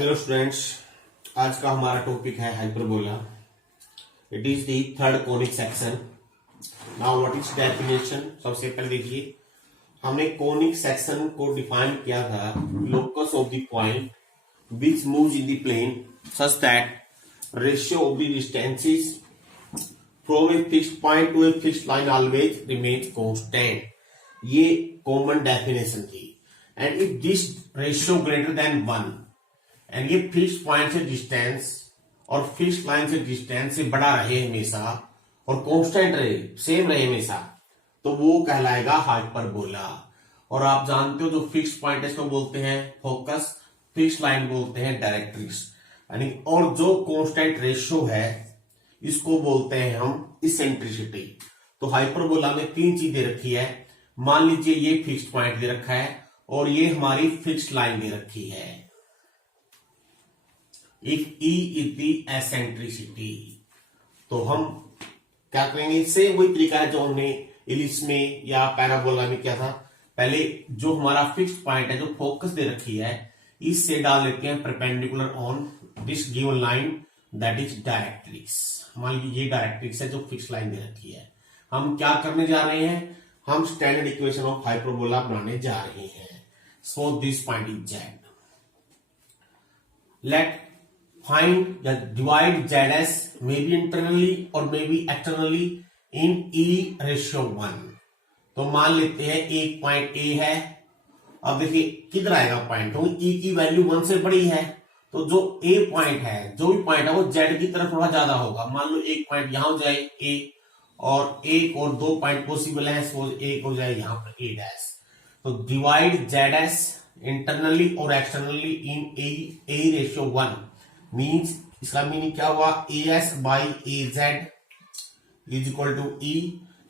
Hello students, आज का हमारा टॉपिक है hyperbola. It is the third conic section. Now what is definition. सबसे पहले देखिए, हमने कोनिक सेक्शन को डिफाइन किया था, locus of the point which moves in the plane such that ratio of the distances from a fixed point to a fixed line always remains constant. ये common definition थी। And if this ratio greater than 1 and ये fixed point से distance और fixed line से distance से बड़ा रहे हमेशा और कांस्टेंट रहे, सेम रहे हमेशा, तो वो कहलाएगा हाइपरबोला। और आप जानते हो जो फिक्स्ड पॉइंट है इसको बोलते हैं फोकस, फिक्स्ड लाइन बोलते हैं डायरेक्ट्रिक्स, यानी और जो कांस्टेंट रेशियो है इसको बोलते हैं हम इसेंट्रिसिटी। तो हाइपरबोला में तीन चीजें रखी है। मान लीजिए ये फिक्स्ड पॉइंट दे रखा है और ये हमारी फिक्स्ड लाइन दे रखी है। If E is the eccentricity, तो हम क्या करेंगे, इससे वही तरीका है जो हमने इलिप्स में या पैराबोला में किया था। पहले जो हमारा फिक्स्ड पॉइंट है, जो फोकस दे रखी है, इससे डाल लेते हैं perpendicular on this given line that is directrix. मान लीजिए ये डायरेक्ट्रिक्स है जो फिक्स्ड लाइन दे रखी है। हम क्या करने जा रहे हैं, हम स्टैंडर्ड इक्वेशन ऑफ हाइपरबोला बनाने जा रहे हैं। So this point is Z. Let find the divide ZS may be internally or may be externally in E ratio 1। तो मान लेते हैं एक पॉइंट A है। अब देखिए किधर आएगा पॉइंट, तो E की वैल्यू 1 से बड़ी है, तो जो A पॉइंट है, जो भी पॉइंट है वो Z की तरफ थोड़ा ज्यादा होगा। मान लो एक पॉइंट यहां हो जाए A, और एक और दो पॉइंट पॉसिबल है, सपोज एक हो जाए यहां पर A डैश। तो डिवाइड ZS इंटरनली और externally in A ratio 1 means, इसका मीनिंग क्या हुआ, AS by AZ is equal to E।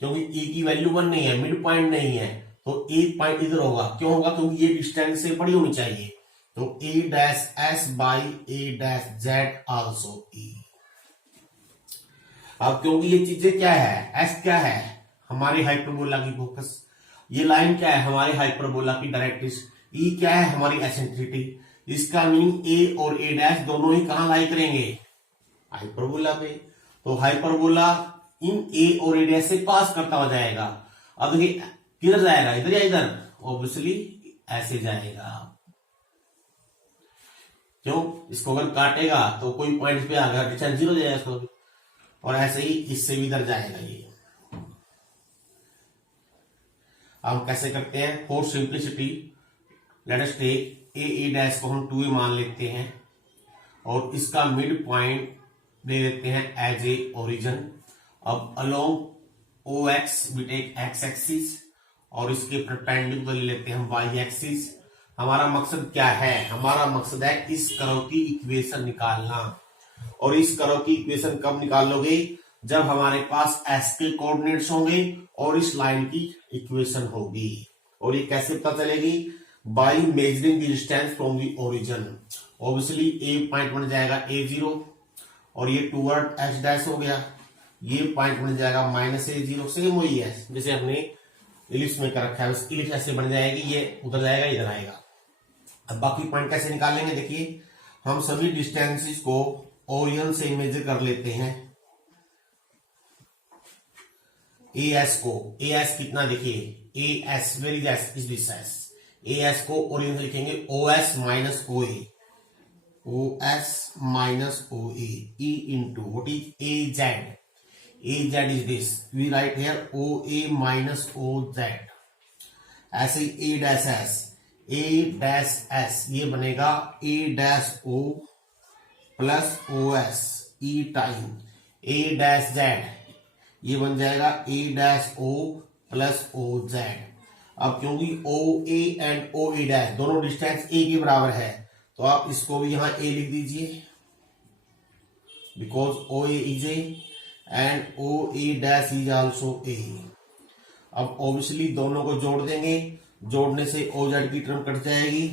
क्योंकि E की वैल्यू 1 नहीं है, मिड पॉइंट नहीं है, तो एक पॉइंट इधर होगा। क्यों होगा, क्योंकि ये डिस्टेंस से बड़ी होनी चाहिए। तो A dash S by A dash Z also E। अब क्योंकि ये चीजें क्या है, S क्या है हमारी हाइपरबोला की फोकस, ये लाइन क्या है हमारी हाइपरबोला की डायरेक्ट्रिक्स, E क्या है हमारी एसेंट्रिसिटी। इसका मीनिंग A और A डैश दोनों ही कहां लाई करेंगे, हाइपरबोला पे। तो हाइपरबोला इन A और A डैश से पास करता हुआ जाएगा। अब देखिए किधर जाएगा, इधर या इधर, ऑब्वियसली ऐसे जाएगा। क्यों, इसको अगर काटेगा तो कोई पॉइंट पे आएगा, डिस्टेंस 0 जाएगा इसको, और ऐसे ही इससे भी इधर जाएगा ये। अब हम कैसे करते हैं, for simplicity let us take A dash को हम 2A मान लेते हैं और इसका मिड पॉइंट दे देते हैं एज ए ओरिजिन। अब along OX we take X axis और इसके परपेंडिकुलर ले लेते हैं हम Y एक्सिस। हमारा मकसद क्या है, हमारा मकसद है इस कर्व की इक्वेशन निकालना। और इस कर्व की इक्वेशन कब निकालोगे, जब हमारे पास S के कोऑर्डिनेट्स होंगे और इस लाइन की इक्वेशन होगी। और ये कैसे पता चलेगी, by measuring the distance from the origin. Obviously A point बन जाएगा A0 और ये टूवर्ड H डैश हो गया, ये पॉइंट बन जाएगा -A0। सेम वही है जैसे हमने इलिप्स में कर रखा है, उस इलिप्स ऐसे बन जाएगी, ये उधर जाएगा इधर आएगा। अब बाकी पॉइंट कैसे निकालेंगे, देखिए हम सभी डिस्टेंसेस को ओरिजिन से मेजर कर लेते हैं। AS को, AS कितना, देखिए AS where is S is this S। AS को ओरिजिन से लिखेंगे OS minus OA, OS minus OA, E into what is AZ। AZ is this, we write here OA minus OZ। ऐसे ही A dash S, A dash S ये बनेगा A dash O plus OS E time A dash Z, ये बन जाएगा A dash O plus OZ। अब क्योंकि OA and OA dash दोनों डिस्टेंस A के बराबर है, तो आप इसको भी यहां A लिख दीजिए, because OA is A and OA dash is also A। अब ऑब्वियसली दोनों को जोड़ देंगे, जोड़ने से OZ की टर्म कट जाएगी,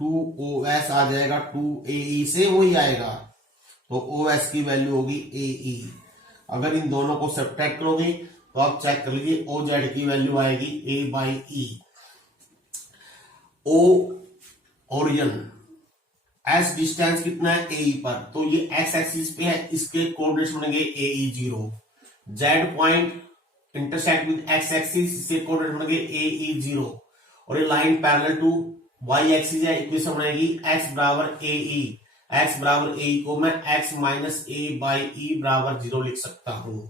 2OS आ जाएगा, 2AE से वही आएगा, तो OS की वैल्यू होगी AE। अगर इन दोनों को सब्ट्रैक्ट करोगे तो आप चेक कर लीजिए, OZ की वैल्यू आएगी A by E। O origin S distance कितना है ए पर, तो ये एक्स एक्सिस पे है, इसके कोऑर्डिनेट्स बनेंगे a 0। Z point intersect with x axis, इसके कोऑर्डिनेट बनेंगे ए 0। और ये line parallel to y axis है, इक्वेशन बनेगी एक्स बराबर ए ई। एक्स बराबर ए को मैं x minus a by e बराबर 0 लिख सकता हूं।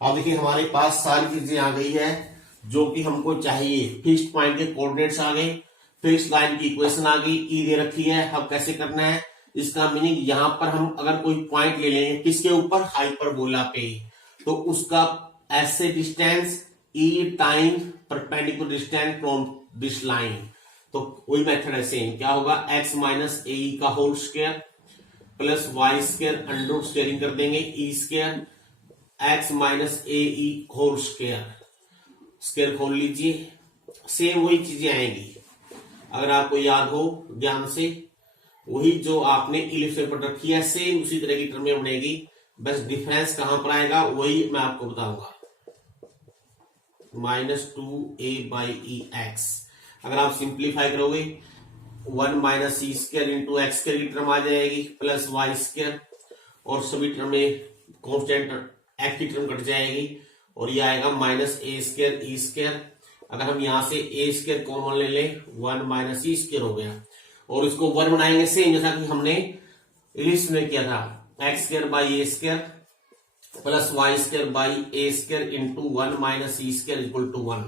अब देखिए हमारे पास सारी चीजें आ गई है जो कि हमको चाहिए। फिक्स्ड पॉइंट के कोऑर्डिनेट्स आ गए, फिक्स्ड लाइन की इक्वेशन आ गई, ई दे रखी है। अब कैसे करना है इसका मीनिंग, यहां पर हम अगर कोई पॉइंट ले लेंगे किसके ऊपर, हाइपरबोला पे, तो उसका ऐसे distance E time perpendicular distance from this line, तो वही मेथड है सेम। क्या होगा, एक्स माइनस ए का whole square plus y square under squaring कर देंगे, e square x minus a e whole square, square खोल लीजिए, सेम वही चीजें आएंगी। अगर आपको याद हो ध्यान से, वही जो आपने इलिप्स पेपर रखी है सेम उसी तरह की टर्में बनेगी, बस डिफरेंस कहां पर आएगा वही मैं आपको बताऊंगा। -2a/e(x), अगर आप सिंप्लीफाई करोगे 1 minus e square into x square की टर्म आ जाएगी प्लस वाई स्क्वायर, और सभी टर्में कॉन्स्टेंट एक्स की टर्म कट जाएगी और ये आएगा माइनस ए स्क्वायर ई स्क्वायर। अगर हम यहां से ए स्क्वायर कॉमन ले लें 1 माइनस ई स्क्वायर हो गया, और इसको 1 बनाएंगे सेम जैसा कि हमने इलिप्स में किया था, x square by a square plus y square by a square into 1 minus e square equal to 1।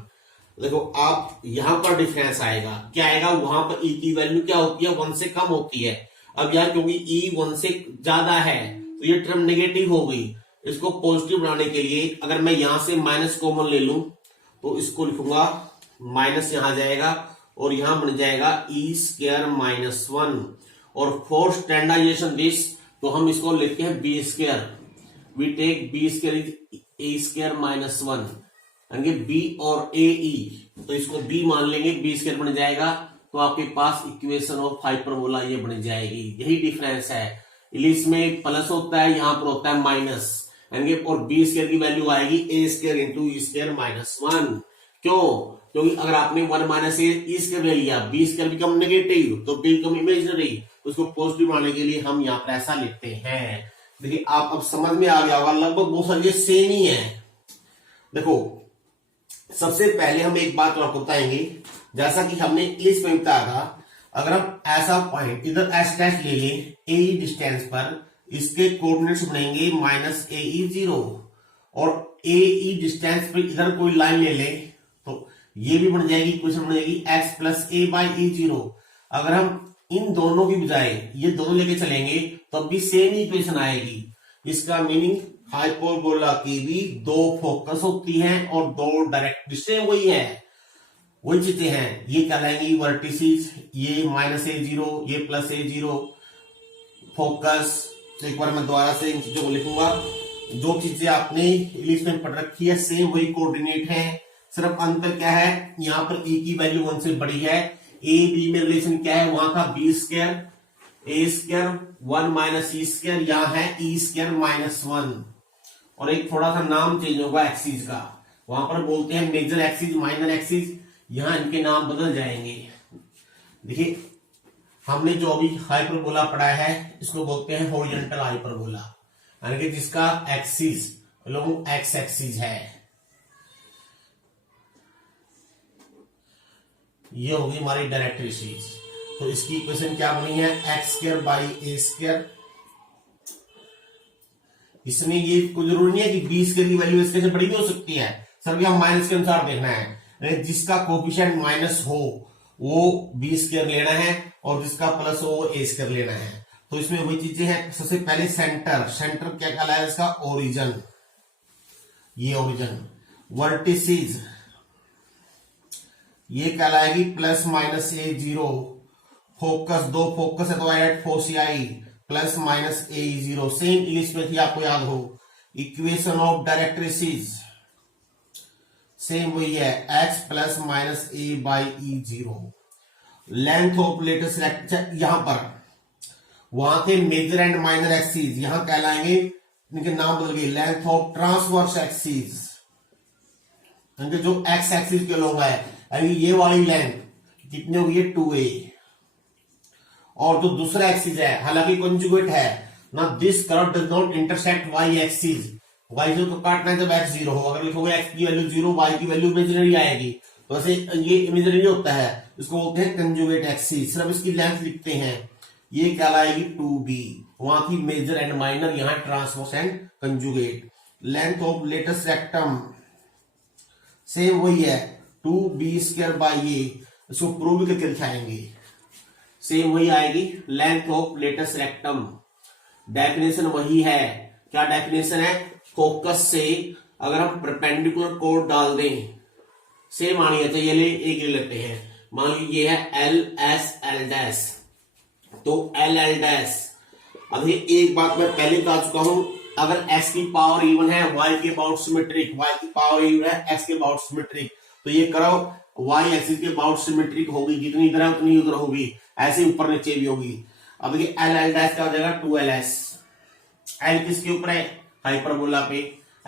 देखो आप यहां पर डिफरेंस आएगा, क्या आएगा, वहां पर ई की वैल्यू क्या होती है, 1 से कम होती है। अब यहाँ क्योंकि ई 1 से ज्यादा है तो ये टर्म नेगेटिव हो गई। इसको पॉजिटिव बनाने के लिए अगर मैं यहां से माइनस कॉमन ले लूं तो इसको लिखूंगा, माइनस यहां जाएगा और यहां बन जाएगा ई स्क्वायर माइनस 1, और फॉर स्टैंडर्डाइजेशन दिस तो हम इसको लिखते हैं b square, we take b square is a square minus 1, यानी बी और ए ई, तो इसको बी मान लेंगे, बी स्क्वायर बन जाएगा, तो आपके पास इक्वेशन ऑफ हाइपरबोला ये बन जाएगी। यही डिफरेंस है, इलिप्स में प्लस होता है, यहां पर होता है माइनस, यानी और बी स्क्वायर की वैल्यू आएगी ए square into E square minus 1। क्यों, क्योंकि अगर आपने 1 माइनस ए स्क्वायर ले लिया, बी स्क्वायर बिकम नेगेटिव तो बी बिकम इमेजिनरी, तो उसको पॉजिटिव बनाने के लिए हम यहाँ पर ऐसा लिखते हैं। देखिए आप अब समझ में आ गया होगा, लगभग बहुत सारी सेम ही है। देखो सबसे पहले हम एक बात आपको बताएंगे, जैसा कि हमने इस में बताया था, अगर हम ऐसा पॉइंट इधर एस डैश ले लें ए डिस्टेंस पर, इसके कोऑर्डिनेट्स बनेंगे माइनस ए ई 0, और ए ई डिस्टेंस पर इधर कोई लाइन ले लें तो ये भी बन जाएगी, इक्वेशन बन जाएगी एक्स प्लस ए बाई ई 0। अगर हम इन दोनों की बजाय ये दोनों लेके चलेंगे तब भी सेम इक्वेशन आएगी। इसका मीनिंग हाइपरबोला की भी 2 फोकस होती हैं और 2 डायरेक्ट डिस्टेंस वही है, वही चीजें हैं। ये कहलाएंगी वर्टिसेस, ये माइनस ए 0, ये प्लस ए 0 फोकस। एक बार मैं दोबारा से इन चीजों को लिखूंगा, जो चीजें आपने इलिप्स में पढ़ रखी है सेम वही कोऑर्डिनेट है, सिर्फ अंतर क्या है, यहाँ पर ए की वैल्यू 1 से बड़ी है, ए बी में रिलेशन क्या है, वहां था बी स्क्वायर ए स्क्वायर 1 माइनस ई स्क्वायर, यहां है ई स्क्वायर माइनस 1, और एक थोड़ा सा नाम चेंज होगा एक्सिस का, वहां पर बोलते हैं मेजर एक्सिस माइनर एक्सिस, यहां इनके नाम बदल जाएंगे। देखिए हमने जो अभी हाइपरबोला पढ़ा है इसको बोलते हैं हॉरिजॉन्टल हाइपरबोला, यानी कि जिसका एक्सिस अलोंग एक्स एक्सिस है। ये होगी हमारी डायरेक्ट्रिसेस, तो इसकी इक्वेशन क्या बनी है, x square by a square. इसमें ये कोई जरूरी नहीं है कि बी स्क्वायर की वैल्यू इसके से बड़ी भी हो सकती है, सर हम माइनस के अनुसार देखना है, जिसका कोफिशिएंट माइनस हो वो बी स्क्वायर लेना है और जिसका प्लस हो वो ए स्क्वायर लेना है। तो इसमें वही चीजें हैं, सबसे पहले सेंटर, सेंटर क्या कहलाया इसका, ओरिजिन, ये ओरिजिन। वर्टिसेस ये कहलाएगी प्लस माइनस ए 0, फोकस 2 फोकस है तो एट फोसियाई प्लस माइनस ए 0, सेम इलिप्स में थी आपको याद हो। इक्वेशन ऑफ डायरेक्ट्रिसेस सेम वही है, x plus minus a by E 0। Length of latest यहां पर वहां थे मेजर एंड माइनर एक्सिस, यहां कहलाएंगे, इनके नाम बदल गए, लेंथ ऑफ ट्रांसवर्स एक्सिस, जो एक्स एक्सिस के लोग है, यानी ये वाली लेंथ कितनी होगी 2a, और जो दूसरा एक्सिस है हालांकि कंजुगेट है ना, this curve does not intersect y axis, y जो तो काटना है जब एक्स जीरो हो, अगर लिखोगे एक्स की वैल्यू जीरो वाई की वैल्यू इमेजिनरी आएगी, तो वैसे ये इमेजिनरी होता है, इसको बोलते हैं कंजुगेट एक्सिस। सिर्फ इसकी लेंथ लिखते हैं, ये क्या लाएगी 2b, वहां थी मेजर एंड माइनर, यहां transverse and conjugate. Length of latus rectum same वही है 2b² बाई ए, इसको प्रूव करके दिखाएंगे, सेम वही आएगी length of latus rectum. Definition वही है, क्या डेफिनेशन है, फोकस से अगर हम परपेंडिकुलर कोड डाल दें सेम आनी है, ये ले एक ले लेते हैं, मान लीजिए ये है एल एस एल डैश, तो एल एल डैश। अभी एक बात मैं पहले बता चुका हूं, अगर x की पावर इवन है y के अबाउट सिमेट्रिक, y की पावर इवन है x के अबाउट सिमेट्रिक, तो ये करो y एक्सिस के अबाउट सिमेट्रिक होगी, जितनी इधर है उतनी उधर होगी, ऐसे ऊपर नीचे भी होगी। अब ये एल एल डैश क्या हो जाएगा 2ls, एल किसके ऊपर है हाइपरबोला पे,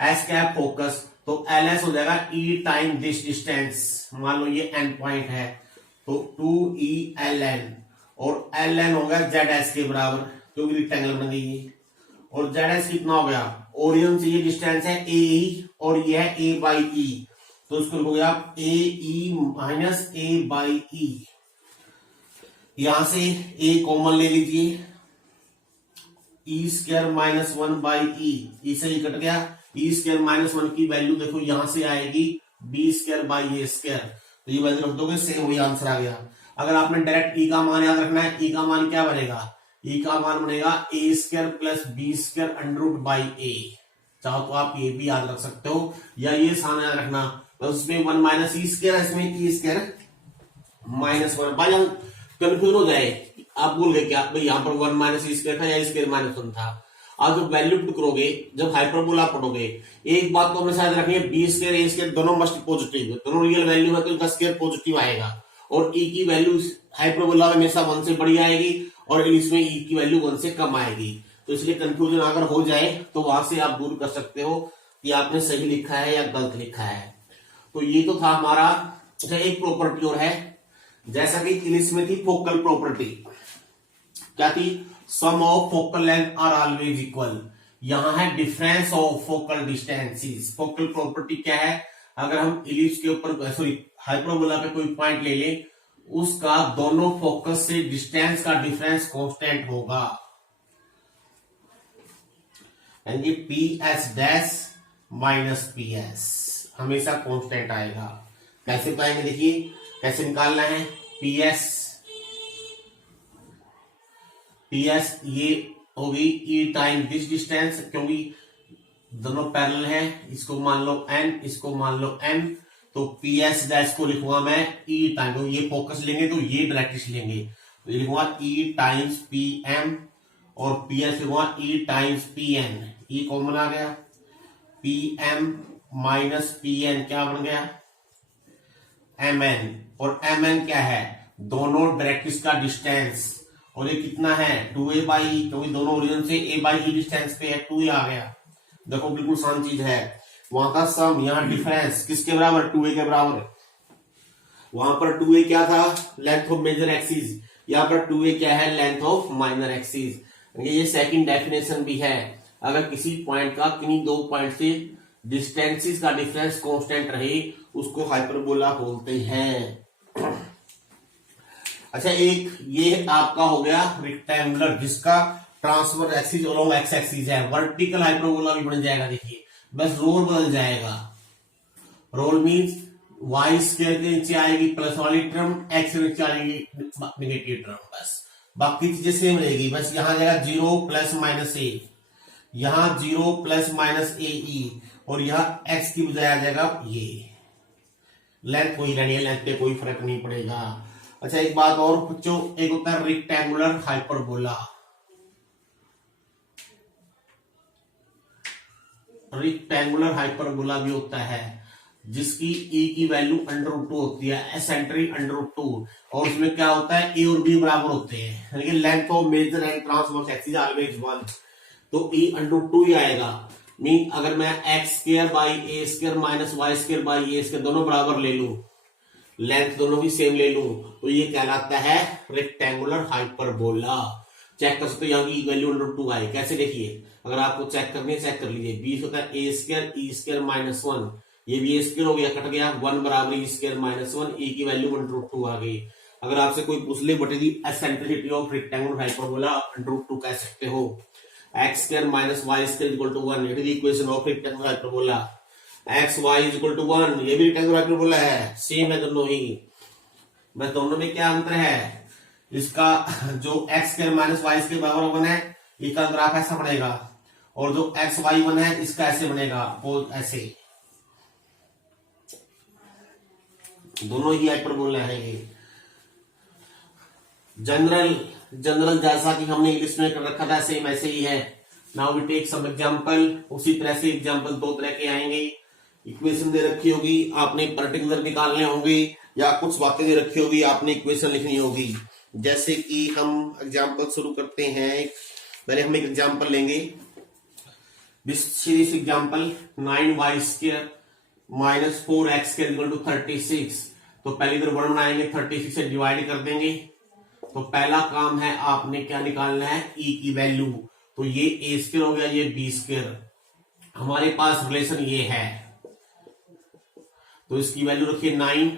एस क्या है फोकस, तो एल एस हो जाएगा ई टाइम दिस डिस्टेंस, मान लो ये एंड पॉइंट है तो 2ELN, और एल एन होगा जेड एस के बराबर क्योंकि रिक्टेंगल बन गई, और जेड एस कितना हो गया, ओरियन से ये डिस्टेंस है ए और ये है ए बाई ई, तो इसको लिखोगे आप ए ई माइनस ए बाई ई, यहां से ए कॉमन ले लीजिए, E² माइनस 1 बाई ई से ही कट गया, E² माइनस 1 की वैल्यू देखो यहां से आएगी B² बाई A², तो ये वैल्यू रख दोगे सेम वही आंसर आ गया। अगर आपने डायरेक्ट ई का मान याद रखना है, ई का मान क्या बनेगा, ई का मान बनेगा A² plus B² under root by A, चाहो तो आप ये भी याद रख सकते हो या ये सान याद रखना, बस उसमें 1 माइनस E², इसमें E² माइनस 1, भाई कंफ्यूज हो जाए, आप भूल गए क्या भाई यहाँ पर 1 माइनस E² था या E² माइनस 1 था। आप जब वैल्यू पुट करोगे, जब हाइपरबोला पढ़ोगे, एक बात तो हमें शायद रखनी है, B² A² दोनों मस्ट पॉजिटिव, दोनों रियल वैल्यू है तो इनका स्क्वायर पॉजिटिव आएगा, और ई की वैल्यू हाइपरबोला में हमेशा 1 से बड़ी आएगी और इसमें ई की वैल्यू 1 से कम आएगी, तो इसलिए कंफ्यूजन अगर हो जाए तो वहां से आप दूर कर सकते हो कि आपने सही लिखा है या गलत लिखा है। तो ये तो था हमारा, एक प्रॉपर्टी और है, जैसा कि इसमें थी फोकल प्रॉपर्टी, क्या थी, sum of focal length are always equal, यहां है difference of focal distances. Focal property क्या है, अगर हम इलिप्स के ऊपर सॉरी हाइपरबोला पे कोई पॉइंट ले ले, उसका दोनों फोकस से डिस्टेंस का डिफरेंस कांस्टेंट होगा, यानी P S dash minus P S हमेशा कांस्टेंट आएगा। कैसे पाएंगे, देखिए कैसे निकालना है, पी एस ये होगी ई टाइम दिस डिस्टेंस, क्योंकि दोनों पैरेलल है, इसको मान लो n, इसको मान लो m, तो पी एस डैश को लिखूंगा मैं ई टाइम, तो ये फोकस लेंगे तो ये डायरेक्ट लेंगे, तो ये लिखूंगा ई टाइम्स पी एम, और पी एस लिखूंगा e times P N, e common आ गया, P M minus P N क्या बन गया एम एन, और एम एन क्या है, दोनों डायरेक्ट्रिक्स का डिस्टेंस, और ये कितना है 2a बाई ई, क्योंकि दोनों ओरिजिन से a बाई ई डिस्टेंस पे है, 2a आ गया। देखो बिल्कुल आसान चीज है, वहां का सम यहाँ डिफरेंस किसके बराबर 2a के बराबर, वहां पर 2a क्या था लेंथ ऑफ मेजर एक्सिस, यहाँ पर 2a क्या है लेंथ ऑफ माइनर एक्सिस। ये सेकंड डेफिनेशन भी है, अगर किसी पॉइंट का किन्हीं दो पॉइंट से डिस्टेंसेस का डिफरेंस कांस्टेंट रहे उसको हाइपरबोला बोलते हैं। अच्छा, एक ये आपका हो गया रेक्टेंगुलर जिसका transfer axis along x axis है, वर्टिकल हाइपरबोला भी बन जाएगा, देखिए बस रोल बदल जाएगा, रोल मींस वाई स्क्वायर के नीचे आएगी प्लस वाली टर्म, एक्स के नीचे आएगी नेगेटिव टर्म, बस बाकी चीजें सेम रहेगी, बस यहां जाएगा 0 प्लस माइनस ए, यहां 0 प्लस माइनस ए ई, और यहां एक्स की बजाय आ जाएगा ये, लेंथ वही रहनी है, लेंथ पे कोई फर्क नहीं पड़ेगा। अच्छा, एक बात और बच्चों, एक होता है रेक्टेंगुलर हाइपरबोला, रेक्टेंगुलर हाइपरबोला भी होता है जिसकी e की वैल्यू √2 होती है, एसेंट्रिक √2, और उसमें क्या होता है a और b बराबर होते हैं, यानी कि length of major and transverse axis always 1, तो e √2 ही आएगा। मीन अगर मैं x² by a² minus y² by a² दोनों बराबर ले लूं, लेंथ दोनों की सेम ले लूं तो ये कहलाता है रेक्टेंगुलर हाइपरबोला। चेक कर सकते हो यहाँ की वैल्यू √2 आए। कैसे देखिए, अगर आपको चेक करनी है चेक कर लीजिए। 20 होता है ए स्क्वायर ई स्क्वायर माइनस 1, ये भी ए स्क्वायर हो गया, कट गया, 1 बराबर ई स्क्वायर माइनस 1, ई की वैल्यू √2 आ गई। अगर आपसे कोई पूछ ले what is the eccentricity of rectangular hyperbola, √2 कह सकते हो। X square minus y square equal to 1, it is the equation of rectangular hyperbola. X y is equal to 1, ये भी रेक्टेंगुलर हाइपरबोला है, सेम है दोनों ही। बस दोनों में क्या अंतर है, इसका जो x square minus y square बराबर 1 है, इसका ग्राफ ऐसा बनेगा, और जो एक्स वाई 1 है इसका ऐसे बनेगा, वो ऐसे। दोनों ही हाइपरबोला है ये। जनरल जैसा कि हमने इंग्लिश में कर रखा था सेम ऐसे ही है। Now we take some example. उसी तरह से एग्जांपल दो तरह के आएंगे। इक्वेशन दे रखी होगी, आपने पर्टिकुलर निकालने होंगे, या कुछ बातें दे रखी होगी, आपने इक्वेशन लिखनी होगी। जैसे कि हम एग्जांपल शुरू करते हैं। पहले हम एक एग्जांपल लेंगे, this example 9y square minus 4x square equal to 36। तो पहले इधर 1 बनाएंगे, 36 से डिवाइड कर देंगे। तो पहला काम है आपने क्या निकालना है, e की वैल्यू। तो ये a स्क्वायर हो गया, ये b स्क्वायर। हमारे पास रिलेशन ये है, तो इसकी वैल्यू रखिए 9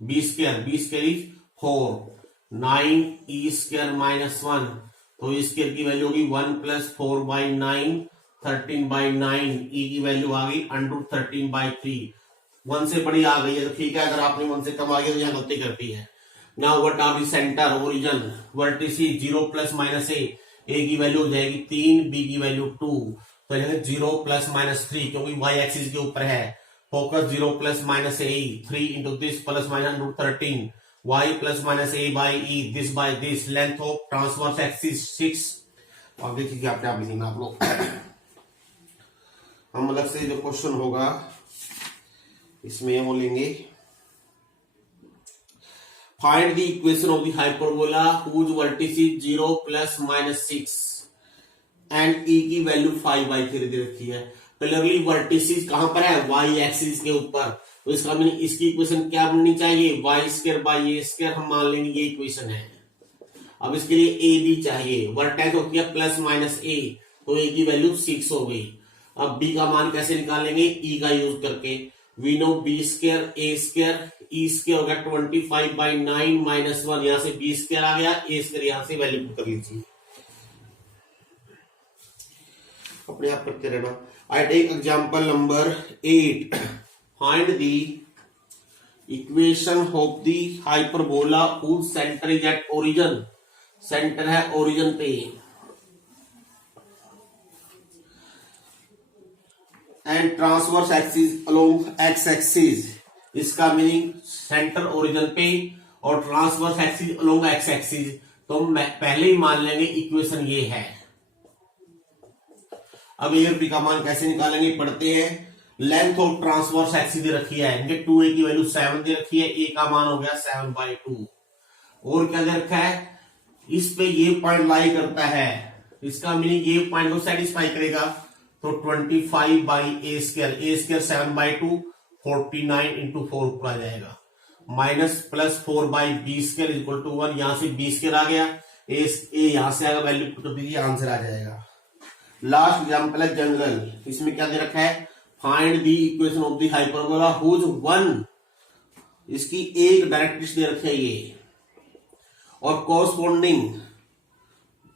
b square is 4, 9 e square minus 1। तो इस स्क्वायर की वैल्यू होगी 1 प्लस 4/9, 13/9। e की वैल्यू आ गई √13/3। 1 से बड़ी आ गई है तो ठीक है, अगर आपने 1 से कम आ गया तो यहाँ गलती करती है। Now what are the centre origin vertices 0 plus minus a की वैल्यू हो जाएगी 3, b की वैल्यू 2। तो 0 प्लस माइनस 3 क्योंकि y एक्सिस के ऊपर है। Focus 0 plus minus a 3 into this plus minus √13, y plus minus a by e, this by this. Length of transverse axis 6। अब देखिए क्या क्या लिखेंगे आप लोग। हम अलग से जो क्वेश्चन होगा इसमें वो लेंगे, find the equation of the hyperbola whose vertex is 0 plus minus 6 and e की वैल्यू 5/3 दे रखी है। क्लियरली वर्टिसेस कहां पर है, y एक्सिस के ऊपर। तो इसका मीनिंग इसकी इक्वेशन क्या बननी चाहिए, y square by a square. हम मान लेंगे ये इक्वेशन है। अब इसके लिए a b चाहिए, वर्टेक्स हो गया प्लस माइनस a, तो a की वैल्यू 6 हो गई। अब b का मान कैसे निकालेंगे, e का यूज करके। We know b square a square, e square हो गया 25/9 माइनस 1, यहां से b स्क्वायर आ गया, a स्क्वायर यहां से वैल्यू पुट कर लीजिए, अपने आप करते रहना। I take example number 8। Find the equation of the hyperbola whose centre is at origin. Centre है ओरिजिन पे, and transverse axis along x axis. इसका मीनिंग सेंटर ओरिजिन पे और transverse axis along x axis. तो हम पहले ही मान लेंगे इक्वेशन ये है। अब ए और बी का मान कैसे निकालेंगे, पढ़ते हैं। लेंथ ऑफ ट्रांसवर्स एक्सिस दे रखी है, इनके 2a की वैल्यू 7 दे रखी है, a का मान हो गया 7/2। और क्या दे रखा है, इस पे ये पॉइंट लाई करता है, इसका मीनिंग ये पॉइंट को सेटिस्फाई करेगा। तो 25/a square, a square 7/2, 49 into 4 ऊपर आ जाएगा, minus plus 4/b square equal to 1। यहां से b स्क्वायर आ गया, a यहां से आएगा, वैल्यू पुट कर दीजिए, आंसर आ जाएगा। लास्ट एग्जांपल है जनरल। इसमें क्या दे रखा है, find the equation of the hyperbola whose 1, इसकी एक डायरेक्ट्रिक्स दे रखी है ये, और कॉरस्पॉन्डिंग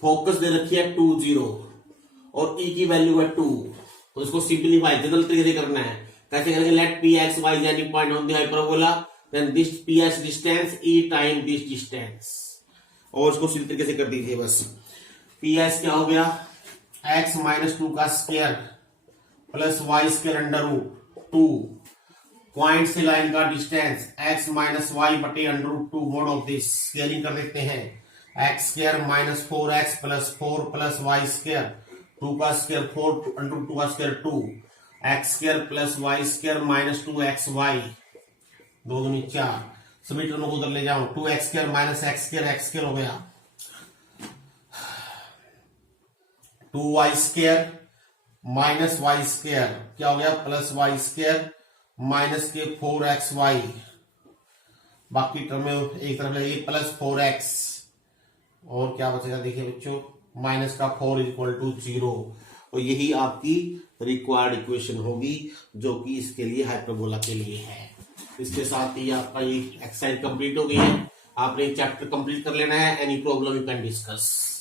फोकस दे रखी है 2 0, और e की वैल्यू है 2। तो इसको सिंपलीफाई जनरल तरीके से करना है। कैसे करेंगे, let P x y is any point on the hyperbola, then this P S distance e time this distance, और इसको सीधे तरीके से कर दीजिए बस। पी एस क्या हो गया, x माइनस 2 का square plus y square under root 2, point से लाइन का डिस्टेंस x माइनस वाई बटे under root 2 mod of this. Scaling कर देते हैं, x square minus 4x plus 4 plus y square 2 का स्क्वायर 4 अंडर रूट 2 का square 2, x square plus y square minus 2xy 2 दूनी 4। सभी टर्म को उधर ले जाऊं, 2x square minus x square हो गया, 2y square minus y square क्या हो गया, प्लस वाई स्क्वायर माइनस के 4xy बाकी टर्म में एक तरफ ले प्लस 4x और क्या बचेगा देखिए बच्चों माइनस का 4 इक्वल टू 0 और यही आपकी रिक्वायर्ड इक्वेशन होगी जो कि इसके लिए हाइपरबोला के लिए है। इसके साथ ही आपका ये एक्सरसाइज कंप्लीट हो गई है। आपने चैप्टर कंप्लीट कर लेना है। Any problem you can discuss.